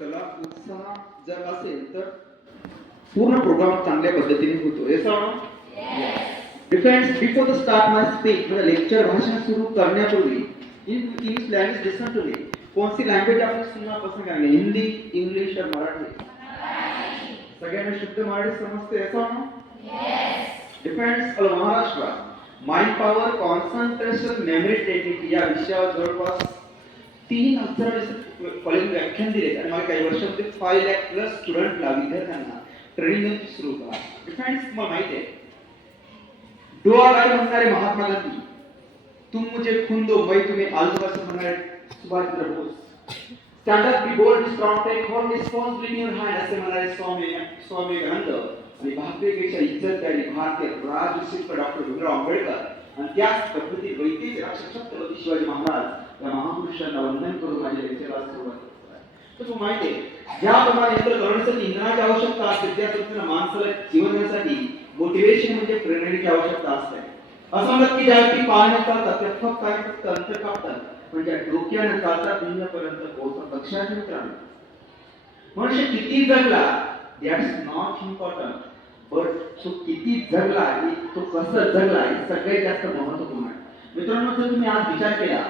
कला उत्साह जर असेल तर पूर्ण प्रोग्राम चांगल्या पद्धतीने होतो. Yes or no? Defends before the start my speech म्हणजे लेक्चर भाषण सुरू करण्यापूर्वी in English language listen to me. कौन सी लैंग्वेज आपण सुनना पसंद करेंगे? हिंदी, इंग्लिश और मराठी? सगळ्यांना शुद्ध मराठी समजते? Yes or no? Defends all Maharashtra mind power concentration memory technique या विषयावर जवळपास 3,000 कॉलेज व्याख्यान दिले आणि मला काही वर्षामध्ये 5 लाख प्लस स्टुडंटला विद्यार्थ्यांना ट्रेनिंग सुरू करा. डिफेंड्स मला माहिती आहे डोळा गाय म्हणणारे महात्मा गांधी, तुम मुझे खून दो मैं तुम्हें आलू असं म्हणणारे Subhashchandra Bose, stand up be bold be strong take home responsibility in your hand असे म्हणारे स्वामी विवेकानंद आणि भारतीयतेच्या इज्जतदारी भारतीय राजशिल्प डॉक्टर भीमराव आंबेडकर आणि त्याच पद्धती वैद्यकीय रक्षक छत्रपती शिवाजी महाराज या महापुरुषांना वंदन करून माझ्या लेक्चरला सुरुवात करतो आहे. तर तुम्हाला माहिती आहे ज्याप्रमाणे यंत्र करण्यासाठी इंधनाची आवश्यकता असते त्याच माणसाला जीवन देण्यासाठी मोटिवेशन म्हणजे प्रेरणेची आवश्यकता असते. असं म्हणतात की ज्या व्यक्ती पाहण्यात चालतात त्या फक्त आणि फक्त अंतर कापतात म्हणजे डोक्याने चालतात दुनियापर्यंत पोहोचतात. लक्षात मित्रांनो मनुष्य किती जगला दॅट्स नॉट इम्पॉर्टंट बट तो किती जगला तो कसं जगला हे सगळ्यात जास्त महत्त्वपूर्ण आहे. मित्रांनो जर तुम्ही आज विचार केला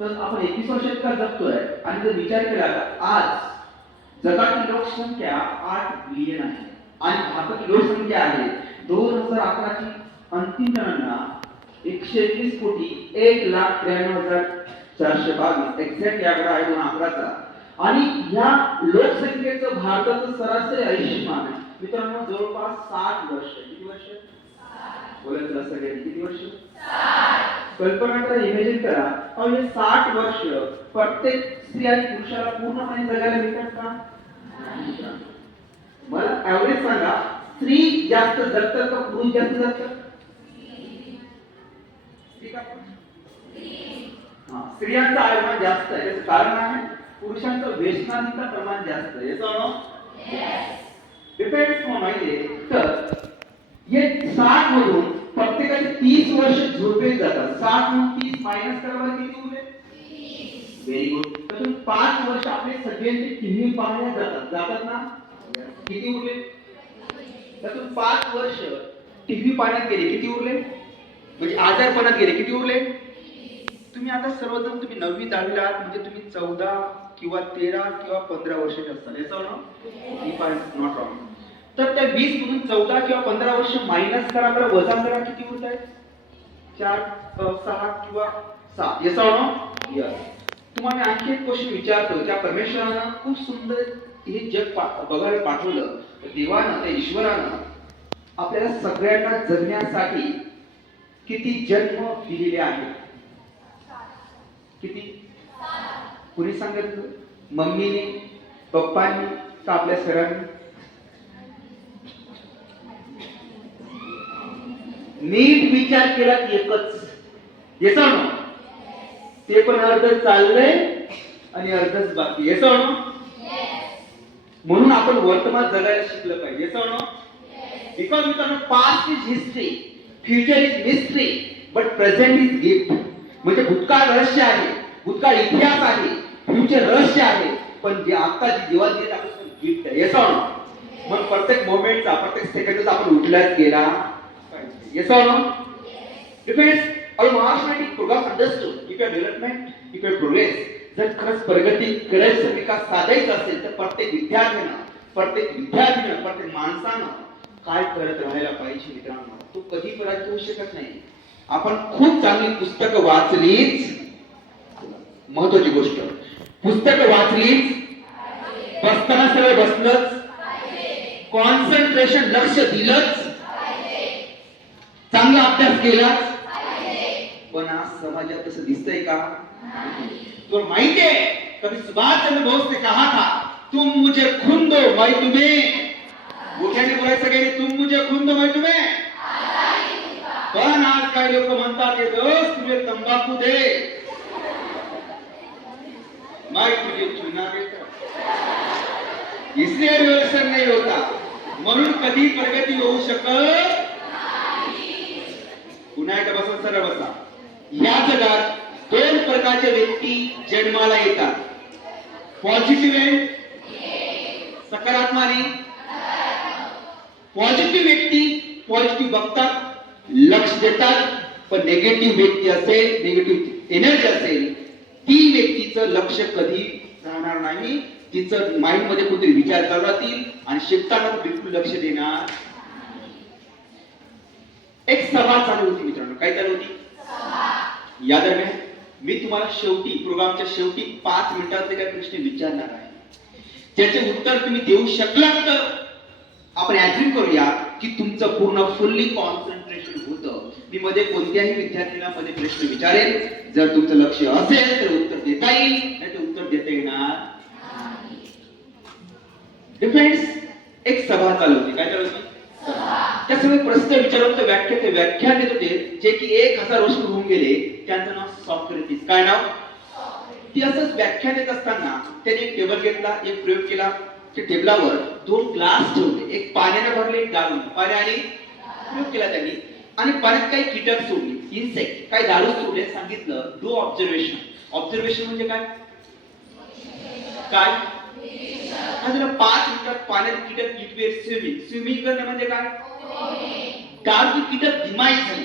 तर आपण 21व्या शतकात जगतोय आणि जर विचार केला तर आज जगातील लोकसंख्या 8 बिलियन आहे आणि भारताची लोकसंख्या आहे 2011 ची अंतिम गणना 121 कोटी 1,93,422 एक्झॅक्ट आकडा आहे 2011 चा आणि या लोकसंख्येचं भारताचं सरासरी आयुष्यमान आहे मित्रांनो जवळपास 60 वर्ष. किती वर्ष? बोलत रहा सगळ्यांनी किती वर्ष? 60. कल्पना करा इमॅजिन करा म्हणजे 60 वर्ष प्रत्येक स्त्री आणि पुरुषाला पूर्णपणे जगायला मिळतात का? मला ऍव्हरेज सांगा स्त्री जास्त जगतात का पुरुष जास्त जगतात? स्त्रियांचं आयुष्य जास्त आहे त्याचं कारण आहे पुरुषांचं व्यसनाचं प्रमाण जास्त आहे. याचा डिपेंड्स माहिती आहे तर हे 60 मधून प्रत्येकाचे 30 वर्ष झोपेत जातात. 60 मधून 30 मायनस करायला किती उरले? Very good. तर 5 वर्ष आपले सगळ्यांचे टीव्ही पाहण्यात जातात ना किती उरले? त्यातून 5 वर्ष टीव्ही पाहण्यात गेले किती उरले? म्हणजे आजारपणात गेले किती उरले? तुम्ही आता सर्वजण तुम्ही 9वी 10वी आहात म्हणजे तुम्ही 14 किंवा 13 किंवा 15 वर्षाचे असतात. याचा नॉट रॉंग. तर त्या 20 मधून 14 किंवा 15 वर्ष मायनस करा बरं वजा करा किती होत आहे? 4 6 किंवा 7. याचा यस. तुम्हाला आणखी एक क्वेश्चन विचारतो ज्या परमेश्वरानं खूप सुंदर हे जग बघायला पाठवलं देवानं त्या ईश्वरानं आपल्याला सगळ्यांना जगण्यासाठी किती जन्म दिलेले आहेत? किती? कुणी सांगितलं? मम्मीने, पप्पांनी का आपल्या सरांनी? नीट विचार केला की एकच. Yes or no? ते पण अर्ध चाललंय आणि अर्धच बाकी. Yes or no? म्हणून आपण वर्तमान जगायला शिकलं पाहिजे. Yes or no? बिकॉज मित्रांनो past is history, future is mystery, but present is gift. म्हणजे भूतकाळ रहस्य आहे, भूतकाळ इतिहास आहे, फ्युचर रहस्य आहे, पण जे आत्ताची जीवन देत आपण गिफ्ट आहे. Yes or no? मग प्रत्येक मोमेंटचा प्रत्येक सेकंडचा आपण उठलाच गेला पाहिजे. Yes or no? Defends all Maharashtra program understood if your development if your progress जर खरंच प्रगती करायचं विकास साधायचा असेल तर प्रत्येक विद्यार्थ्यानं प्रत्येक माणसानं काय करत राहायला पाहिजे मित्रांनो? तो कधी पराजित होऊ शकत नाही. आपण खूप चांगली पुस्तकं वाचलीच, महत्वाची गोष्ट पुस्तकं वाचलीच, बसताना सगळं बसलंच, कॉन्सन्ट्रेशन लक्ष दिलंच, चांगला अभ्यास केलाच, पण आज समाजात तसं दिसतंय का? तो माहिती है कभी सुभाष चंद्र बोस ने कहा था तुम मुझे खून दो मैं तुम्हें, मोठ्याने बोलायचं सगळ्यांनी तुम मुझे खून दो मैं तुम्हें. पण आज काही लोक म्हणतात ये दोस्त तुझे तंबाखू दे मैं तुझे चुना देता. इसलिए रिव्होल्यूशन नहीं होता, म्हणून कधी प्रगती होऊ शकत. पुन्हा एकदा बसा सरळ बसा. या जगात 2 प्रकारचे व्यक्ती जन्माला येतात, पॉझिटिव्ह एंड सकारात्मक पॉझिटिव्ह व्यक्ती पॉझिटिव्ह बघतात, लक्ष देतात. पण निगेटिव्ह व्यक्ती असेल, निगेटिव्ह एनर्जी असेल, ती व्यक्तीचं लक्ष कधी राहणार नाही. तिचं माइंड मध्ये कुठे विचार चालू राहतील आणि शिकताना बिलकुल लक्ष देणार. एक सभा चालू होती मित्रांनो. काय चालू होती? या दरम्यान मी तुम्हाला शेवटी प्रोग्रामच्या शेवटी 5 मिनिटातले काही प्रश्न विचारणार आहे. त्याचे उत्तर तुम्ही देऊ शकलात तर आपण ऍझ्युम करूया की तुमचं पूर्ण फुल्ली कॉन्सन्ट्रेशन होतं. मी मध्ये कोणत्याही विद्यार्थ्यांना मध्ये प्रश्न विचारेल. जर तुमचं लक्ष असेल तर उत्तर देता येईल, नाही तर उत्तर देता येणार. फ्रेंड्स, एक सभा चालू होती. काय चालू होती? त्या सगळे प्रश्न विचारून ते व्याख्यान देत होते जे की 1000 वर्ष होऊन गेले. त्यांचं नाव सॉक्रेटिस. काय नाव? ती असंच व्याख्यान देत असताना त्यांनी एक टेबल घेतला, एक प्रयोग केला. त्या टेबलावर 2 ग्लास ठेवले, एक पाण्याने भरले, एक दारू. पाण्याने प्रयोग केला त्यांनी आणि पाण्यात काही कीटक सोडले, इन्सेक्ट, काही दारू सोडले. सांगितलं डू ऑब्झर्वेशन. ऑब्झर्वेशन म्हणजे काय? काय? 5 मिनिटात पाण्यात कीटक स्विमिंग करणं म्हणजे काय? दारू कीटक डिमाइज झाले.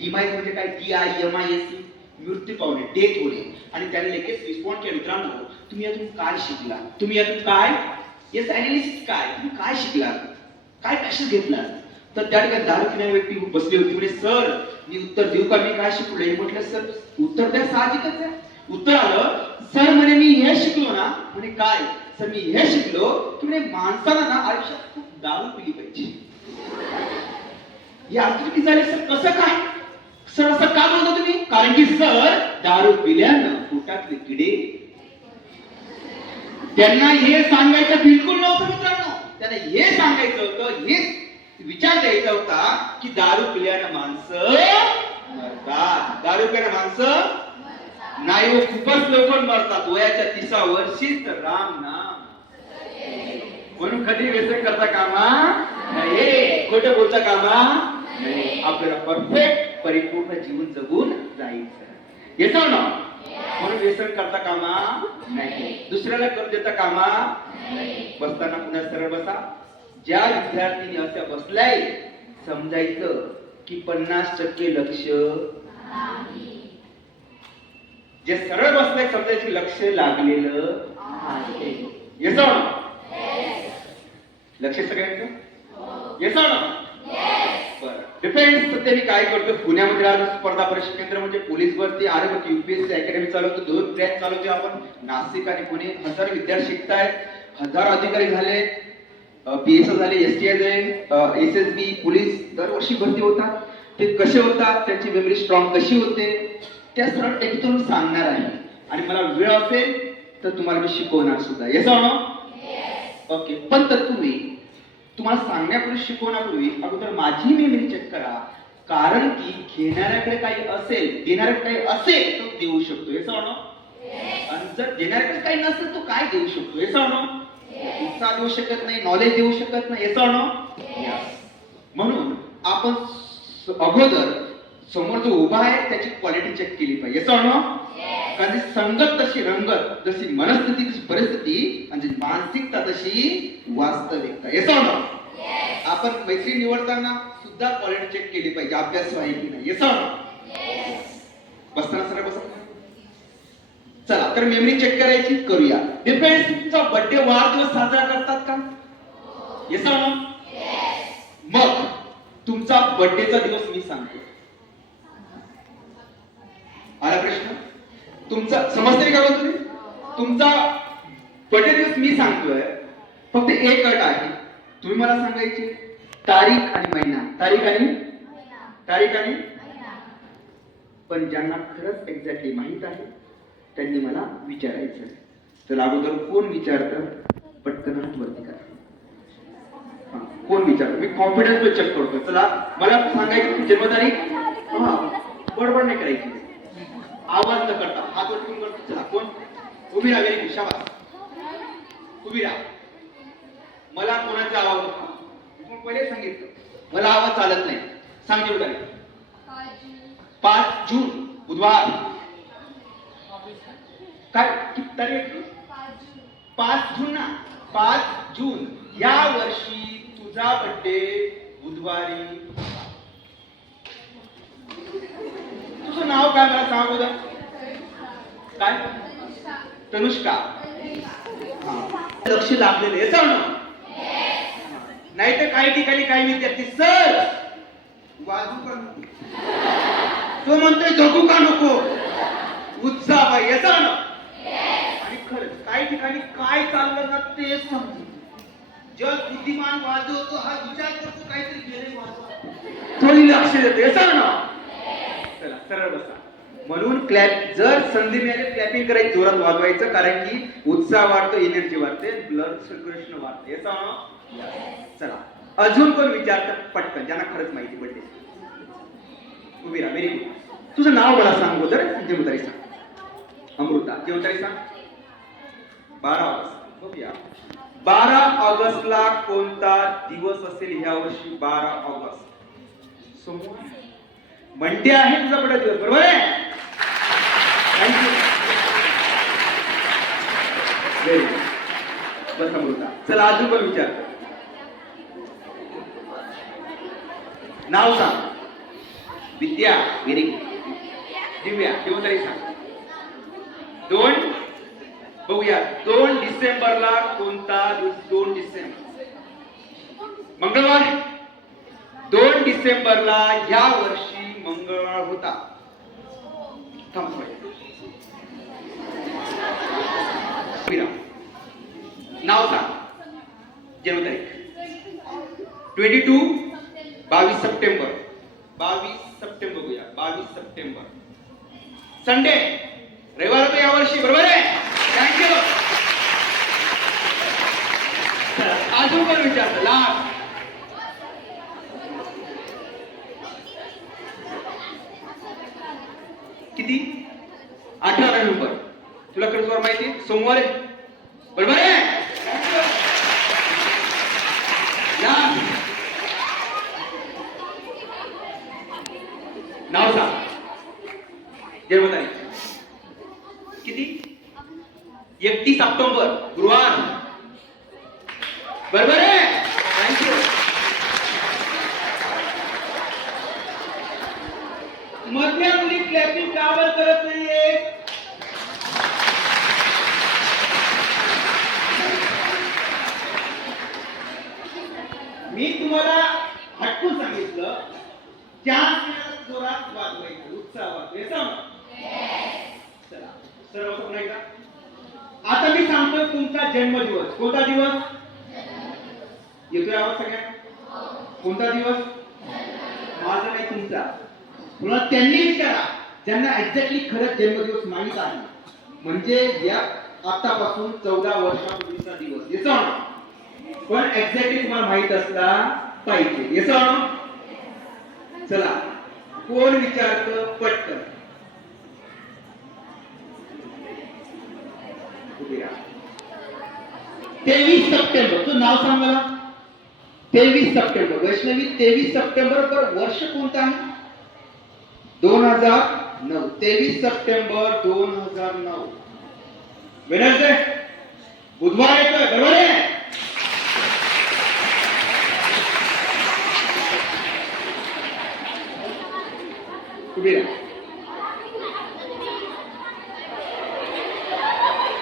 डिमाइज म्हणजे काय? DIMIS, मृत्यू पावले, डेथ होणे. आणि त्याने लगेच रिस्पॉन्ड केला. मित्रांनो, तुम्ही यातून काय शिकला? तुम्ही यातून काय याचं अनालिसिस काय? तुम्ही काय शिकला? काय कशा घेतला? तर त्या ठिकाणी दारू पिणारी व्यक्ती बसली होती. म्हणजे सर मी उत्तर देऊ का? मी काय शिकलोय? म्हटलं सर उत्तर द्या, साहजिकच आहे. उत्तर आलं, सर म्हणे मी हे शिकलो ना. म्हणे काय? सर मी हे शिकलो की म्हणे माणसाला ना आयुष्यात खूप दारू पिली पाहिजे. हे ऍक्टिव्हिटी झाले. सर कसं काय? सर असं का बोलतो तुम्ही? कारण की सर दारू पिल्यानं पोटातले किडे. त्यांना हे सांगायचं बिलकुल नव्हतं मित्रांनो. त्यांना हे सांगायचं होतं, हे विचार द्यायचा होता की दारू पिल्यानं माणसं मरतात. दारू पिल्यानं माणसं नाही हो, खूपच लवकर मरतात. वयाच्या 30व्या वर्षीच राम नाम. म्हणून कधी व्यसन करता कामा नाही, खोटं बोलता कामा नाही. आपल्याला परफेक्ट परिपूर्ण जीवन जगून जायचं. येतो ना? म्हणून व्यसन करता कामा नाही, दुसऱ्याला करू देता कामा नाही. बसताना पुन्हा सरळ बसा. ज्या विद्यार्थ्यांनी असं बसलाय समजायचं की 50% लक्ष. जे सरळ बसलाय समजायचं लक्ष लागलेलं आहे. येतो ना? लक्ष सगळ्यांचं? येतो ना? बरं. डिफेन्स त्यांनी काय करतो? पुण्यामध्ये आज स्पर्धा परीक्षा केंद्र म्हणजे पोलीस भरती आणि मग UPSC अकॅडमी चालवतो. 2 ट्रॅक चालवतो आपण. नाशिक आणि पुणे. 1000 विद्यार्थी शिकतायत. 1000 अधिकारी झाले, PSI झाले, STI झाले, SSB, पोलीस दरवर्षी भरती होतात. ते कसे होतात? त्यांची मेमरी स्ट्रॉंग कशी होते? त्या सरळ टेक्निकल सांगणार आहे. आणि मला वेळ असेल तर तुम्हाला मी शिकवणार सुद्धा. Yes or no? ओके. पण तत्पूर्वी तुम्हाला सांगण्यापूर्वी, शिकवण्यापूर्वी अगोदर माझी मेमरी चेक करा. कारण की घेणाऱ्याकडे काही असेल, देणाऱ्याकडे काही असेल तो देऊ शकतो. Yes or no? आणि जर देणाऱ्याकडे काही नसेल तो काय देऊ शकतो? Yes or no? उत्साह देऊ शकत नाही, नॉलेज देऊ शकत नाही. Yes or no? म्हणून आपण अगोदर समोर जो उभा आहे त्याची क्वालिटी चेक केली पाहिजे. Yes or no? कारण संगत तशी रंगत, जशी मनस्थिती तशी परिस्थिती, आणि मानसिकता तशी वास्तविकता. Yes or no? आपण मैत्रीण निवडताना सुद्धा क्वालिटी चेक केली पाहिजे. अभ्यास आहे की नाही. Yes or no? बसताना सरळ बसा. चला तर मेमरी चेक करायची, करूया. डिफेन्स तुमचा बर्थडे वाढदिवस साजरा करतात का? Yes or no? मग तुमचा बर्थडेचा दिवस मी सांगतो. आला प्रश्न? तुमचा समजते का तुम्ही? तुमचा बर्थडे दिवस मी सांगतोय. फक्त एक अट आहे, तुम्ही मला सांगायची तारीख आणि महिना. तारीख आणि पण ज्यांना खरंच एक्झॅक्टली माहित आहे त्यांनी मला विचारायचं. तर अगोदर कोण विचारतं? पटकन हात वरती करा. कोण विचारतं? मी कॉन्फिडन्स चेक करतो. चला मला सांगायची जन्मतारीख. बडबड नाही करायची, आवाज न करता हात वरती करतो. चला कोण? उभी राहा. व्हेरी गुड, शाबास. उभी राहा. मला कोणाचा आवाज होता? पहिले सांगितलं मला आवाज चालत नाही. सांग जन्मतारीख. 5 जून बुधवार. काय किती तारीख? 5 जून ना. 5 जून या वर्षी तुझा बर्थडे बुधवारी. तुझं नाव काय मला सांग बघा. काय? तनुष्का. लक्ष लागलेलं आहे सांग. नाही तर काही ठिकाणी काही विद्यार्थी सर वाजू का नको, तो म्हणतोय जगू का नको, उत्साह पाहिजे याचा ना. आणि खरंच काही ठिकाणी काय चाललं ना ते समजून जग बुद्धिमान वाजवतो हा विचार करतो काहीतरी गेले वाजवा थोडी लक्ष देतो याचा ना. चला सरळ बसा. म्हणून क्लॅप जर संधी मिळाली क्लॅपिंग करायची, जोरात वाजवायचं, कारण की उत्साह वाढतो, एनर्जी वाढते, ब्लड सर्क्युलेशन वाढते याचा ना. चला अजून कोण विचारतात पटकन ज्यांना खरंच माहिती पडते. उभी राहा. Very good. तुझं नाव मला सांग तर जेवतारी सांग. अमृता. जेवतारी सांग. 12 ऑगस्ट. बघूया 12 ऑगस्टला कोणता दिवस असेल ह्या वर्षी? 12 ऑगस्ट सोमवार. मंडे आहे तुझा पडा दिवस, बरोबर आहे. थँक्यू. Very good. बस अमृता. चला अजून पण विचार. नाव सांग. विद्या. Very good. दिव्या. देवतारी सांग. 2 बघूया 2 डिसेंबरला कोणता दिवस? 2 डिसेंबर मंगळवार. 2 डिसेंबरला या वर्षी मंगळवार होता. नाव सांग. जन्मतारीख. 22 सप्टेंबर. 22 सप्टेंबर बघूया. 22 सप्टेंबर संडे. रविवार होतो या वर्षी, बरोबर आहे. थँक्यू. अजून पण विचारतो. लास्ट किती? 18 नोव्हेंबर. तुला खरंच वर माहिती? सोमवार आहे, बरोबर आहे. नाव सांग. जन्मतारीख किती? 31 ऑक्टोबर गुरुवार, बरोबर आहे. थँक्यू. मधल्या मुली क्लॅपिंग का बरं करत नाहीये? मी तुम्हाला हटकून सांगितलं त्या जोरात वाजवायचं, उत्साह वाजवायचा. चला सर्व पुन्हा एकदा. आता मी सांगतोय तुमचा जन्मदिवस. कोणता दिवस येतोय आवाज सगळ्यांना? कोणता दिवस? माझा नाही तुमचा. पुन्हा त्यांनी विचारा ज्यांना एक्झॅक्टली खरंच जन्मदिवस माहित आहे, म्हणजे या आतापासून 14 वर्षापूर्वीचा दिवस याचा ना. पण एक्झॅक्टली तुम्हाला माहित असला पाहिजे याचा ना. चला कोण विचारतं पटकन? 23 सप्टेंबर. तू नाव सांग मला. 23 सप्टेंबर. वैष्णवी 23 सप्टेंबर. पर वर्ष कोणतं आहे? 2009. 23 सप्टेंबर 2009 वेडनेसडे, बुधवार येतोय, बरोबर आहे.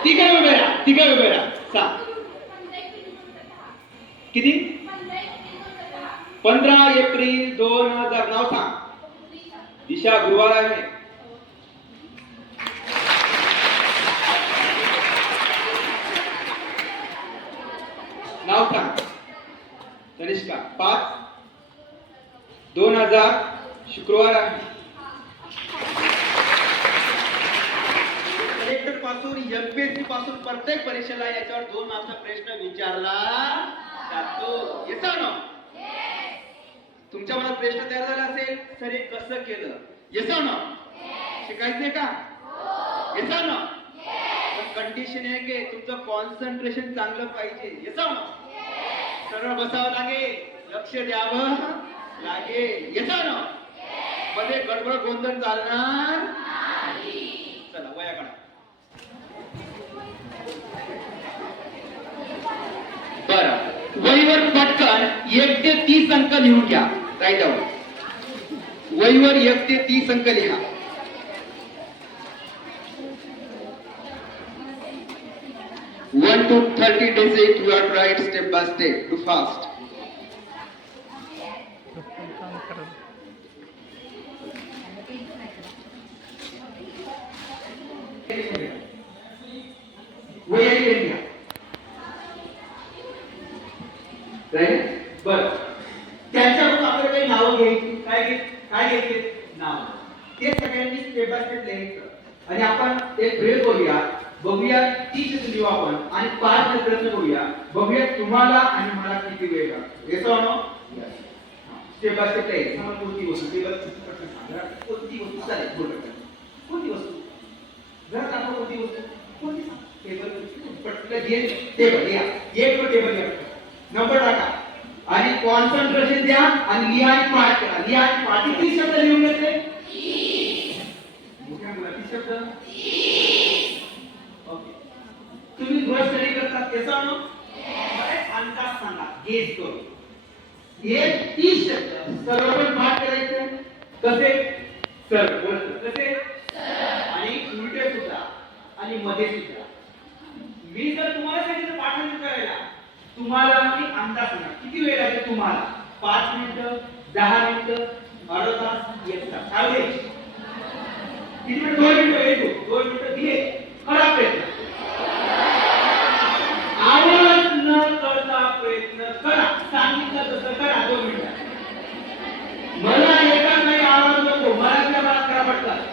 ठीक आहे उभे राहा. सांग किती? 15 एप्रिल 2000. नाव सांग. दिशा. गुरुवार आहे. नाव सांग. तनिष्का. 5/2000 शुक्रवार आहे. कलेक्टर पासून एमपीएससी पासून प्रत्येक परीक्षेला याच्यावर 2 मार्कचा प्रश्न विचारला जातो. येतो ना? तुमच्या मनात प्रश्न तयार झाला असेल, सर हे कसं केलं? येतो ना? शिकायचंय का? येतो ना? पण कंडिशन आहे की तुमचं कॉन्सन्ट्रेशन चांगलं पाहिजे. येतो ना? सरळ बसावं लागेल, लक्ष द्यावं लागेल. येतो ना? मध्ये गडबड गोंधळ चालणार नाही. चला वया काढा. बरं, वहीवर पटकन 1 ते 30 अंक लिहून घ्या. Write down. वहीवर 1 ते 30 अंक लिहा. 1 to 30 days it you are right step by step. Too fast. वही घ्या. राईट. बरं, त्यांच्याकडून आपल्याला काही नावं घ्यायची. काय घ्यायचे नाव, ते सगळ्यांनी स्टेप बाय स्टेप लिहायचं. आणि आपण एक ब्रेक बघूया 30 लिहू आपण आणि 5 प्रश्न करूया. बघूया तुम्हाला आणि मला किती वेळ लागतो. Yes or no? Step by step लिहायचं. मला कोणती वस्तू टेबल पटकन सांगा. कोणती वस्तू चालेल बोला. कोणती वस्तू जरा दाखवा. कोणती वस्तू कोणती सांग. टेबल पटकन घे. टेबल या. एक टेबल या. नंबर टाका आणि कॉन्सन्ट्रेशन द्या आणि लिहा आणि पाठ करा. लिहा आणि पाठ. किती शब्द लिहून घेतले? 30. मोठ्या मुलाची शब्द 30. ओके. तुम्ही रोज स्टडी करतात त्याचा नो अंदाज सांगा. गेस करू. हे 30 शब्द सर्व पाठ करायचे. कसे? सर बोलतो कसे? आणि उलटे सुद्धा आणि मध्ये सुद्धा. मी जर तुम्हाला सांगितलं पाठांतर करायला, तुम्हाला मी अंदाज सांगा किती वेळ लागेल तुम्हाला. 5 मिनिटं, 10 मिनिटं, अर्धा तास, 1 तास. ॲव्हरेज किती मिनिटं? 2 मिनिटं येतो. 2 मिनिटं दिले. करा प्रयत्न. आवाज न करता प्रयत्न करा. सांगितलं तसं करा. 2 मिनिटं. मला एका काही आवाज नको. मला त्या बात करा पडतात.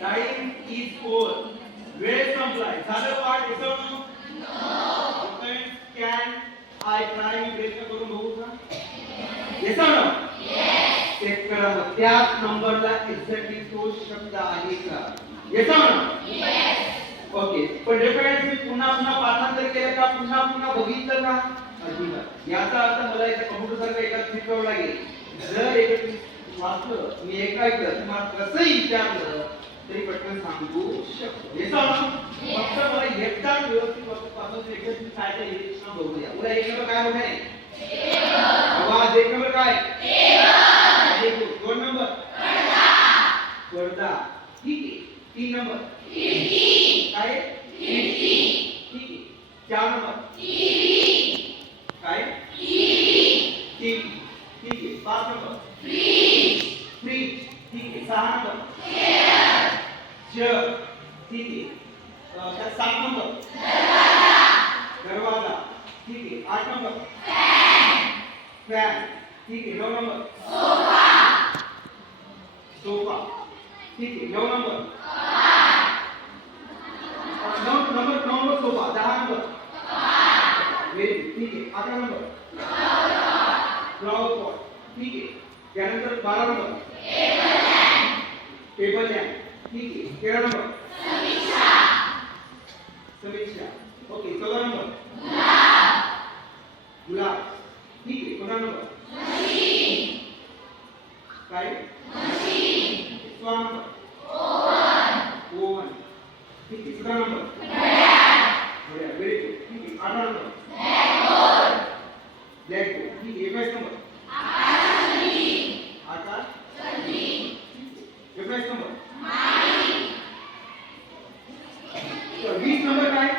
Time is 4. वेळ संपलाय. झालं पाठ? येतो नो? कॅन आय ट्राय प्रयत्न करून बघू का? येतो नो? चेक करा. त्याच नंबरला एक्झॅक्टली तो शब्द आहे का? येतो नो? ओके. पण रेफरन्स मी पुन्हा पुन्हा पाठांतर केलं का? पुन्हा पुन्हा बघितलं का? अजिबात. याचा अर्थ मला एका कॉम्प्युटर सारखं एका शिकवावं लागेल. जर एक वाचलं, मी ऐकलं, तुम्हाला कसंही विचारलं तरी पटकन सांगू शकतो. याचा फक्त मला एकदा व्यवस्थित वाचून एकच काय काय इलेक्शन बघूया. उद्या 1 नंबर काय होत आहे? आवाज. 1 नंबर काय? 2 नंबर पडदा. ठीक आहे. 3 नंबर काय? ठीक आहे. 4 नंबर काय? ठीक आहे. 5 नंबर फ्रीज. ठीक आहे. 6 नंबर चेअर. ठीक आहे. 7 नंबर दरवाजा. ठीक आहे. 8 नंबर फॅन. ठीक आहे. 9 नंबर सोफा. ठीक आहे. 9 नंबर 9 नंबर सोफा. 10 नंबर वेल. ठीक आहे. 11 नंबर फ्लावर पॉट. ठीक आहे. त्यानंतर 12 नंबर टेबल लॅम्प. ठीक आहे. 13 नंबर समीक्षा. ओके. 14 नंबर गुलाब. ठीक आहे. 15 नंबर काय? 16 नंबर ओवन. ठीक आहे. 17 नंबर व्हेरी गुड. ठीक आहे. 18 नंबर ब्लॅकबोर्ड. ठीक आहे. 21 नंबर आकाश. 21 नंबर 20 नंबर काय?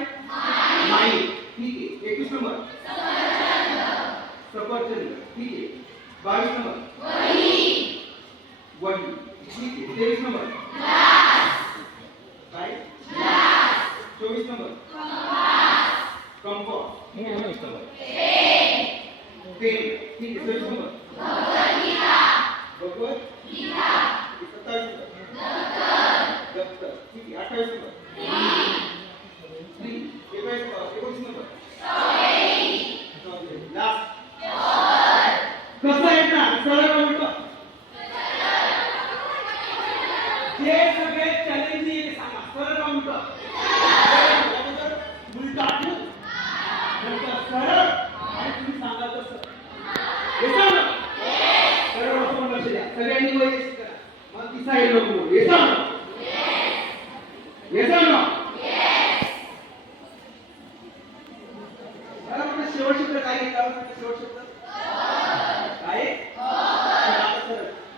माई. ठीक आहे. 21 नंबर सफरचंद. ठीक आहे. 22 नंबर वही. ठीक आहे. 23 नंबर काय? 24 नंबर कंपास. पेन. ठीक आहे. 26 नंबर भगवत गीता. 27 नंबर दफ्तर. ठीक आहे. 28 नंबर 29 नंबर लास्ट. कसं आहे ना? सरळ उलट. जे सगळे चॅलेंजिंग सांगा. सरळ उलट. उलटा की लावण्यासाठी शेवट शब्द आहे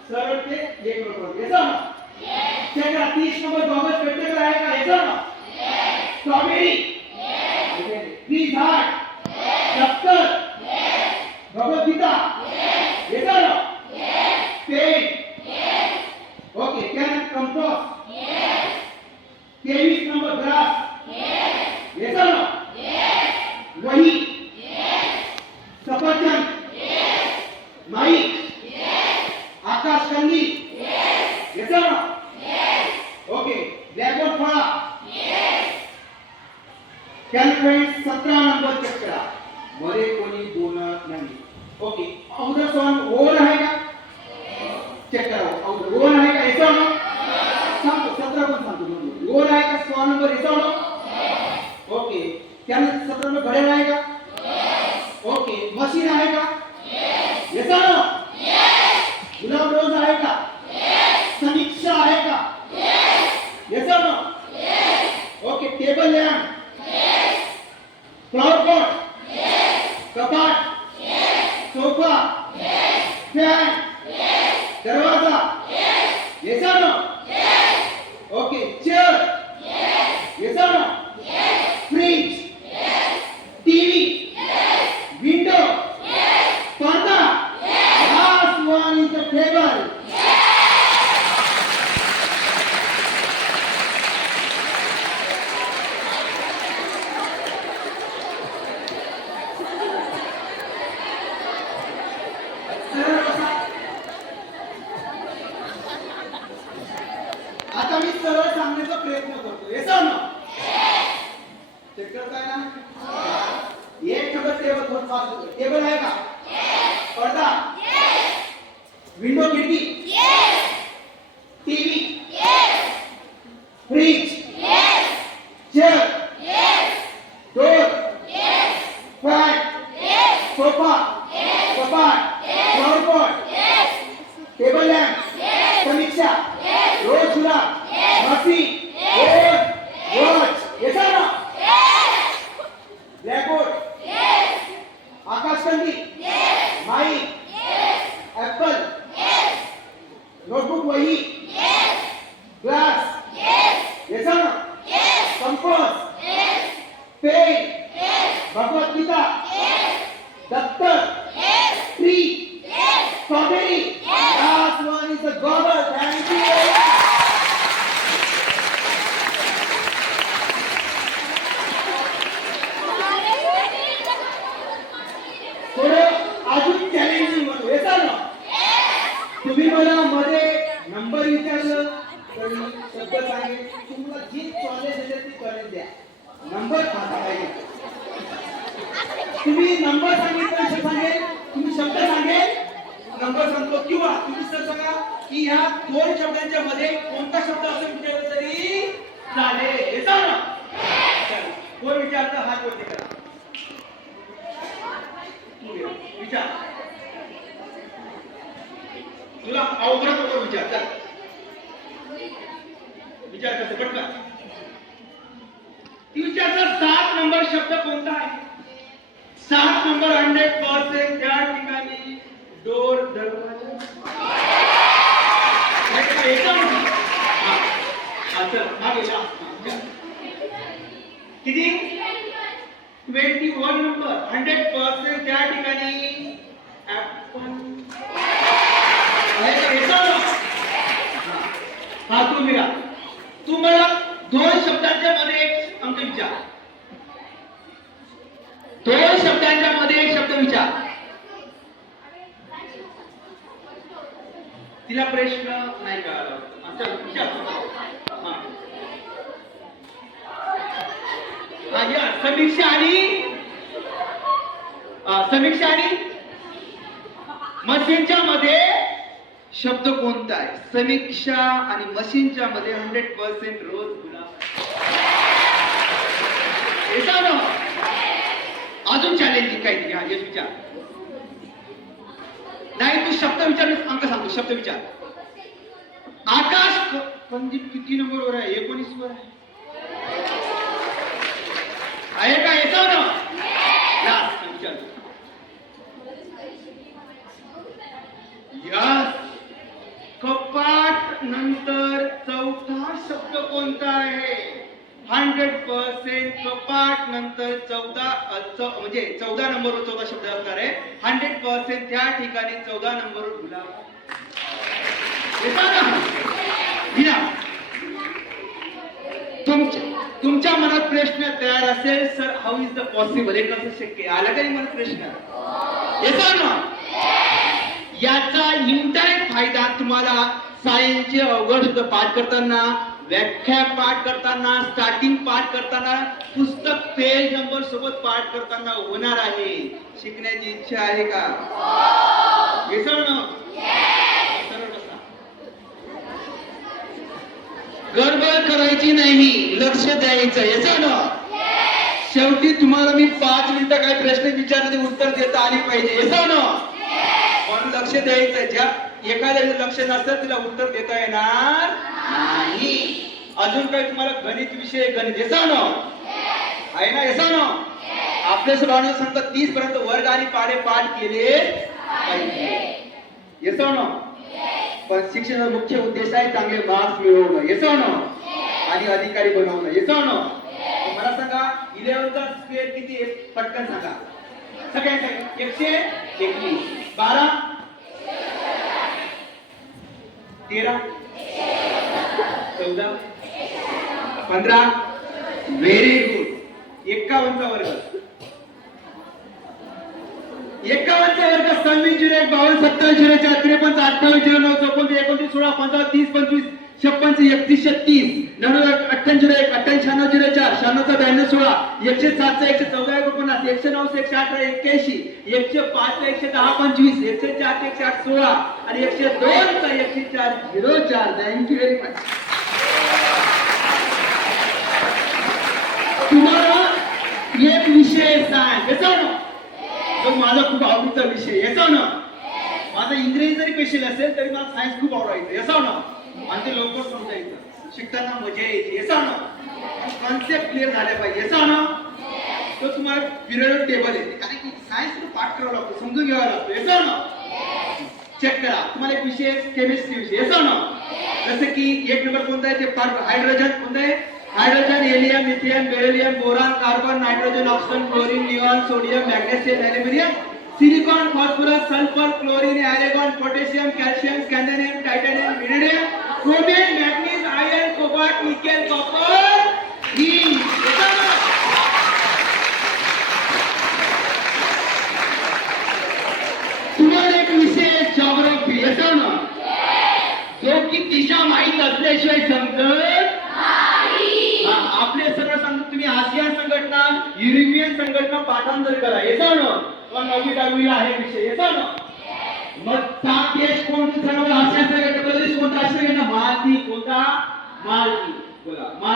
सरळ ते एक बरोबर येतो ना चेक करा 30 नंबर गॉगल्स भेटते का आहे का येतो ना स्ट्रॉबेरी प्लीज हार्ट दफ्तर भगवद्गीता येतो ना pen okay can compost 23 number grass येतो ना वही सफरचंद माईक आकाश कंदील येतो ना ओके ब्लॅकबोर्ड फळा कॅल्क्युलेट 17 नंबर चेक करा मध्ये कोणी बोलत नाही ओके अगोदर सॉन ओर आहे का चेक करा अगोदर ओर आहे का येतो ना सांगतो 17 पण सांगतो ओर आहे का सॉन नंबर येतो ना ओके त्यानंतर 17 नंबर घड्याळ आहे का ओके मशीन आहे का येतो ना गुलाब रोज आहे का समीक्षा आहे का येतो ना okay table lamp flower pot कपाट सोफा फॅन दरवाजा येतो ना ओके चेअर येतो ना फ्रीज टीव्ही विंडो पर्दा last one is the table आता मी सरळ सांगण्याचा प्रयत्न करतो येतो ना चेक करताय ना एक शब्द टेबल थोडं फास्ट होतं टेबल आहे का पर्दा विंडो खिडकी TV fridge chair door fan sofa कपाट flower pot table lamp Samiksha rose गुलाब मशीन वॉच येतो ना ब्लॅकबोर्ड आकाश कंदील माईक ऍपल नोटबुक वही ग्लास येतो ना कंपास पेन भगवद्गीता दफ्तर tree strawberry last one is the goggle thank you अजून चॅलेंजिंग म्हणू येता ना तुम्ही मला मध्ये नंबर विचारलं तर मी शब्द सांगेल तुम्हाला जी चॉलेंज असेल ती चॉलेंज द्या नंबर सांगायचे तुम्ही नंबर सांगितलं तर सांगेल तुम्ही शब्द सांगेल नंबर सांगतो किंवा तुम्ही सर सांगा की ह्या दोन शब्दांच्या मध्ये कोणता शब्द असेल विचारलं तरी चालेल येता ना कोण विचारतं हात वरती करा विचार तुला अवघड होतो विचार चल विचार कसं पटकन विचारचा 7 नंबर शब्द कोणता आहे 7 नंबर 100% त्या ठिकाणी डोर दरवाजा किती 21 नंबर 100% त्या ठिकाणी हा तू मला दोन शब्दांच्या मध्ये एक अंक विचार दोन शब्दांच्या मध्ये एक शब्द विचार तिला प्रश्न नाही कळाला विचार समीक्षा आणि मशीनच्या मध्ये शब्द कोणता आहे समीक्षा आणि मशीनच्या मध्ये 100% रोज गुलाब अजून चॅलेंजिंग काहीतरी हा यश विचार नाही तू शब्द विचार अंक सांगतो शब्द विचार आकाश कंदीप किती नंबरवर आहे 19 वर आहे का येतो ना लास्ट विचार नंतर चौथा शब्द कोणता आहे? 100% कपाट नंतर म्हणजे 14 नंबरवर चौथा शब्द असणार आहे. 100% त्या ठिकाणी 14 नंबरवर गुलाब. येता ना? घ्या. तुमच्या मनात प्रश्न तयार असेल, sir how is the possible, हे कसं शक्य? आला काही मनात प्रश्न? येतो ना? याचा इंटायरेक्ट फायदा तुम्हाला सायन्सचे अवघड शब्द पाठ करताना, व्याख्या पाठ करताना, स्टार्टिंग पाठ करताना, पुस्तक पेज नंबर सोबत पाठ करताना होणार आहे. शिकण्याची इच्छा आहे का? येतो ना? सरळ बसा. गडबड करायची नाही, लक्ष द्यायचं. येतो ना? शेवटी तुम्हाला मी 5 मिनिटं काही प्रश्न विचारले, उत्तर देता आली पाहिजे. येतो ना? म्हणून लक्ष द्यायचं. ज्या एखाद्या लक्ष नसतं तिला उत्तर देता येणार नाही. अजून काही तुम्हाला गणित विषय, गणित येतो ना? आहे ना? येतो ना? आपल्या सर्वांना सांगतात 30 पर्यंत वर्ग आणि पाढे पाठ केले पाहिजे. येतो ना? पण शिक्षणाचा मुख्य उद्देश आहे चांगले मार्क्स मिळवणं. येतो ना? आणि अधिकारी बनवणं. येतो ना? मला सांगा 11 चा स्क्वेअर किती आहे? पटकन सांगा सगळ्यांसाठी. 121. 12 13 14 15. Very good. 51 चा वर्ग. 51 चा वर्ग 26 0 1 52 27 0 4 53 58 0 9 54 29 16 15 30 25 56 31 30 99 98 0 1 98 96 0 4 96 92 16 107 114 49 109 118 81 105 110 25 104 108 16 आणि 102 104 04. Thank you very much. तुम्हाला एक विषय सांगायचा ना, तो माझा खूप आवडीचा विषय. याचा ना, माझा इंग्रजी जरी पेशल असेल तरी मला सायन्स खूप आवडायचं. याचा ना, आणि ते लवकर समजायचं, शिकताना मजा यायची. याचा ना, कॉन्सेप्ट क्लिअर झाल्या पाहिजे. याचा ना, तो तुम्हाला पिरियड टेबल येते, कारण की सायन्स पाठ करावा लागतो, समजून घ्यावा लागतो. याचा ना, चेक करा. तुम्हाला एक विषय केमिस्ट्री विषय. याचा ना, जसं की 1 नंबर कोणता आहे ते पाठ. हायड्रोजन कोणता आहे? Hydrogen, helium, methane, beryllium, boron, carbon, nitrogen, oxygen, chlorine, neon, sodium, magnesium, aluminium, silicon, phosphorus, sulphur, chlorine, argon, potassium, calcium, scandium, titanium, iridium, chromium, manganese, iron, cobalt, nickel, copper, zinc. तुम्हाला एक विषय geography. येतो ना, जो की दिशा माहित असल्याशिवाय समजत. आपले सरळ सांगतो, तुम्ही आसियान संघटना, युरोपियन संघटना पाठांतर करा. येतो ना? 9वी 10वी आहे विषय. येतो ना? मग 7 देश कोणते सांगा? आसियान संघटना प्रदेश कोणता? आसियान संघटना मालदीव. कोणता? मालदीव. बोला.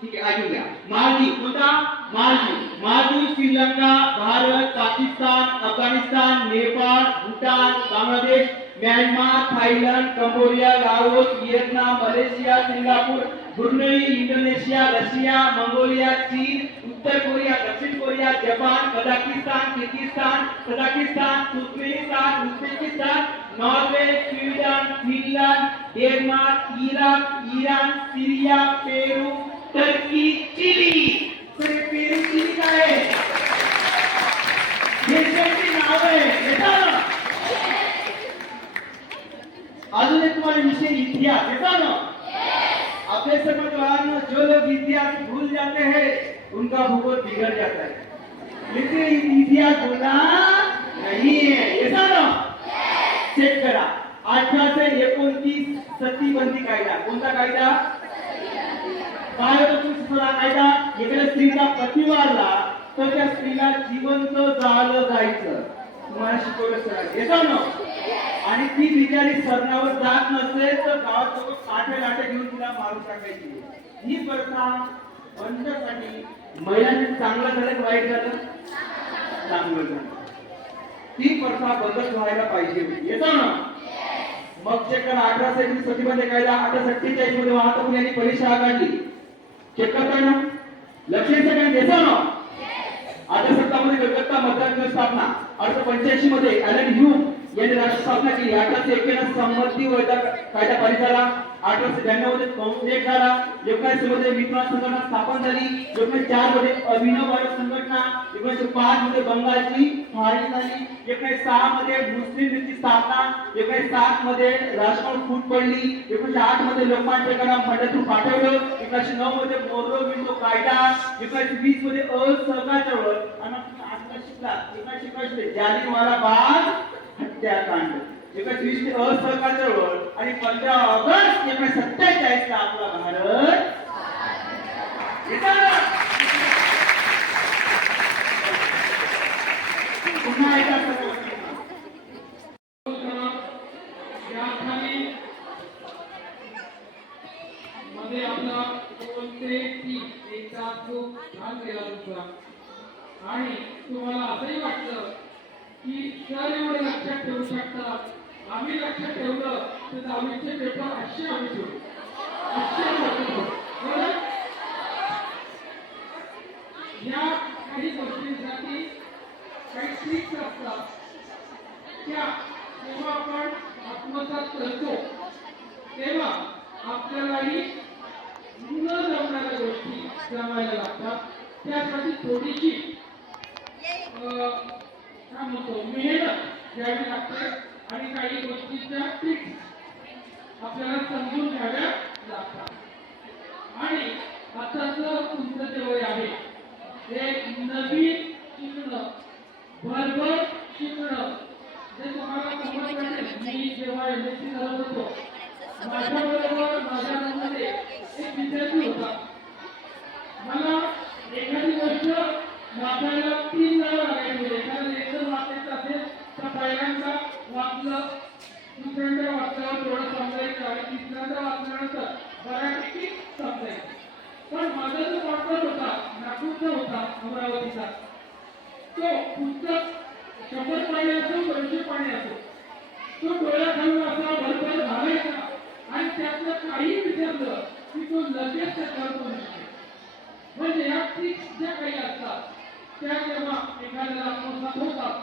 ठीक आहे, ऐकून घ्या. मालदीव कोणता? Maldives, Sri Lanka, Bharat, Pakistan, Afghanistan, Nepal, Bhutan, Bangladesh, Myanmar, Thailand, Cambodia, Laos, Vietnam, Malaysia, Singapore, Brunei, Indonesia, Russia, Mongolia, चीन, उत्तर कोरिया, दक्षिण Korea, Japan, Kazakhstan, Kyrgyzstan, Turkmenistan, Uzbekistan, Norway, Sweden, Finland, Denmark, Iraq, Iran, Syria, Peru, Turkey, Chile. Peru, Chile काय आहे? देशांची नाव आहे. अजून एक तुम्हाला विषय इतिहास. येता ना? अपने समझदार, जो लोग इतिहास भूल जाते हैं उनका भूगोल बिगड़ जाता है. लेकिन इतिहास भूलना नहीं है. ऐसा ना? चेक करा. 1829 सतीबंदी कायदा. कोणता कायदा? बायोपत्रिका कायदा. एखाद्या स्त्रीचा पती वारला तर त्या स्त्रीला जिवंत जाळलं जायचं. तुम्हाला शिकवलं सर. येतो ना? आणि ती बिचारी सरणावर जात नसेल तर गावात लोक काठे लाटे घेऊन तिला मारून टाकायची. ही प्रथा बंदसाठी महिलांनी चांगलं झालं, वाईट झालं? चांगलं झालं. ती प्रथा बंदच व्हायला पाहिजे. येतो ना? मग चेक करा. 1829 सतीबंदी कायदा. 1847 मध्ये महात्मा फुले यांनी परिषद काढली. चेक करताय ना? लक्षात ठेवा. येतो ना? 1857 मध्ये कलकत्ता मतदान स्थापना. 1885 मध्ये ॲलन ह्यूम यांनी राष्ट्रस्थापना केली. 1891 संमती कायदा पारित झाला. 1892 मध्ये काँग्रेस झाला. 1900 मध्ये मित्र संघटना स्थापन झाली. 1904 मध्ये अभिनव भारत संघटना, 1905 मध्ये बंगालची फाळणी झाली. 1906 मध्ये मुस्लिम लीगची स्थापना, 1907 मध्ये राष्ट्रकुट फूट पडली. 1908 मध्ये लोकमान्य टिळकांना पंढरपूर पाठवलं. 1909 मध्ये मोर्लो विंडो कायदा. 1920 मध्ये असहकार चळवळ आणि 1921 जालियनवाला बाग हत्याकांड. 1920 मध्ये असहकार चळवळ आणि 15 ऑगस्ट 1947 ला आपला भारत पुन्हा एकदा मध्ये आपला कोणते ती एकदा खूप छान केला होता आणि तुम्हाला असंही वाटलं की सर एवढं लक्षात ठेवू शकतात. आम्ही लक्षात ठेवलं तर 10वीचे पेपर 800 आम्ही ठेवू 800 बरोबर. या काही गोष्टींसाठी काही ट्रिक्स असतात त्या जेव्हा आपण आत्मसात करतो तेव्हा आपल्यालाही न जमणाऱ्या गोष्टी जमायला लागतात. त्यासाठी थोडीशी काय म्हणतो मेहनत घ्यावी लागते आणि काही गोष्टींच्या ट्रिक्स आपल्याला समजून घ्याव्या लागतात. आणि आताचं तुमचं जे वय आहे हे नवीन शिकणं भरभर शिकणं जे तुम्हाला समजत नाही. मी जेव्हा MSc करत होतो माझ्याबरोबर माझ्यामध्ये एक विद्यार्थी होता. मला एखादी गोष्ट वाचायला 3 वेळा लागायची. एखादं लेखन वाचायचं असेल तर पहिल्यांदा वाचलं, दुसऱ्यांदा वाचल्यावर थोडं समजायचं आणि तिसऱ्यांदा वाचल्यानंतर बऱ्यापैकी समजायचं. पण माझा जो कॉन्टॅक्ट होता नागपूरचा होता, अमरावतीचा, तो पुस्तक 100 पाणी असो 200 पाणी असो तो डोळ्या घालून असा भरभर घालायचा आणि त्यातलं काही विचारलं की तो लगेच त्याच्यावर करू शकेल. म्हणजे या ट्रिक्स ज्या काही असतात त्या जेव्हा एखाद्याला आत्मसात होतात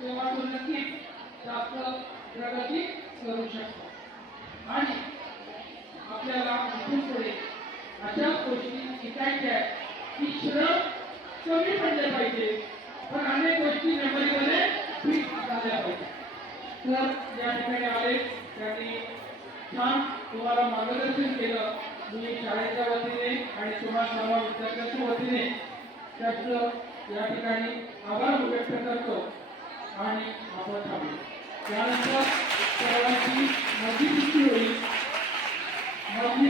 तेव्हा तो नक्कीच जास्त प्रगती करू शकतो. आणि आपल्याला इथून पुढे अशाच गोष्टी शिकायच्या की श्रम कमी पडले पाहिजे पण अनेक गोष्टी मेमरीमध्ये फिट झाल्या पाहिजे. तर या ठिकाणी आले त्यांनी छान तुम्हाला मार्गदर्शन केलं. मी शाळेच्या वतीने आणि तुम्हा सर्व विद्यार्थ्यांच्या वतीने त्याचं या ठिकाणी आभार व्यक्त करतो आणि आपण थांबलो. त्यानंतर सर्वांची मदती होईल.